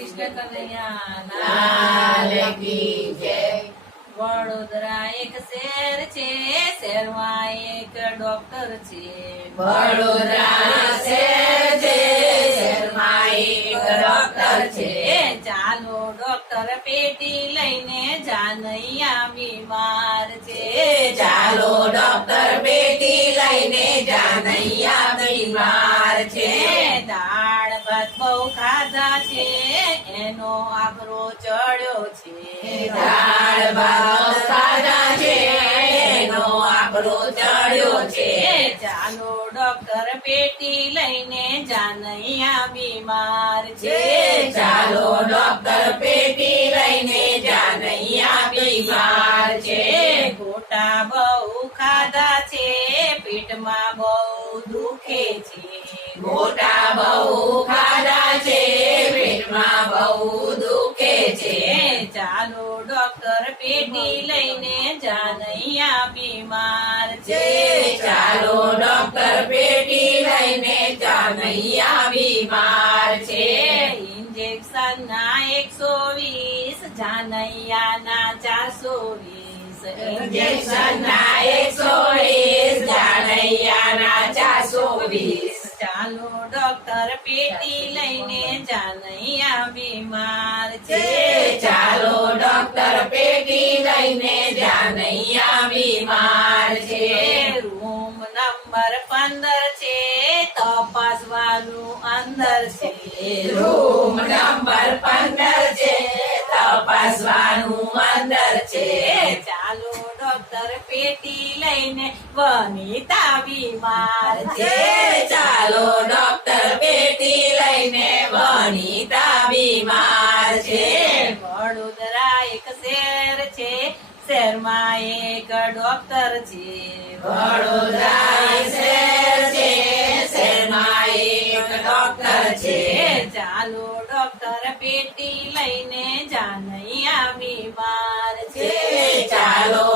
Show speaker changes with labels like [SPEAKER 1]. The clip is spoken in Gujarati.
[SPEAKER 1] કૃષ્ણ કનૈયા
[SPEAKER 2] લાલ કી જય.
[SPEAKER 1] વડોદરા એક શહેર છે શહેરમાં એક ડોક્ટર છે.
[SPEAKER 2] વડોદરા શહેર છે શહેરમાં એક ડોક્ટર છે.
[SPEAKER 1] ચાલો ડોક્ટર પેટી લઈને જાનૈયા બીમાર છે.
[SPEAKER 2] ચાલો ડોક્ટર પેટી લઈને જાનૈયા બીમાર છે.
[SPEAKER 1] બહુ ખાધા છે એનો આબરો ચડ્યો છે.
[SPEAKER 2] દાળ ભાત ખાધા છે એનો આંકડો ચડ્યો છે.
[SPEAKER 1] ચાલો ડોક્ટર પેટી લઈને જાનૈયા બીમાર છે.
[SPEAKER 2] ચાલો ડોક્ટર પેટી લઈને જાનૈયા બીમાર છે.
[SPEAKER 1] ગોટા બહુ ખાધા છે પેટમાં બહુ દુખે છે.
[SPEAKER 2] ગોટા બહુ ખા પેટમાં બહુ દુખે છે.
[SPEAKER 1] ચાલો ડોક્ટર પેટી લઈને જાનૈયા બીમાર છે.
[SPEAKER 2] ચાલો ડોક્ટર પેટી લઈને જાનૈયા બીમાર છે.
[SPEAKER 1] ઇન્જેક્શન ના એકસો વીસ જાનૈયા ના ચારસો વીસ.
[SPEAKER 2] ઇન્જેક્શન ના એકસો વીસ જાનૈયા ના ચારસો વીસ.
[SPEAKER 1] ચાલો ડોક્ટર પેટી લઈને જાનૈયા બીમાર છે.
[SPEAKER 2] ચાલો ડોક્ટર પેટી લઈને જાનૈયા બીમાર છે.
[SPEAKER 1] રૂમ નંબર પંદર છે. તપાસવાનું અંદર છે.
[SPEAKER 2] રૂમ નંબર પંદર છે. તપાસવાનું અંદર છે.
[SPEAKER 1] ચાલો ડોક્ટર પેટી લઈને વનિતા બીમાર
[SPEAKER 2] છે
[SPEAKER 1] છે.
[SPEAKER 2] ચાલો ડોક્ટર પેટી લઈને વનિતા બીમાર છે.
[SPEAKER 1] વડોદરા એક શેર છે, શહેરમાં એક ડોક્ટર છે.
[SPEAKER 2] વડોદરા શેર છે, શહેરમાં એક ડોક્ટર છે.
[SPEAKER 1] ચાલો ડોક્ટર પેટી લઈને જાનૈયા બીમાર છે.
[SPEAKER 2] ચાલો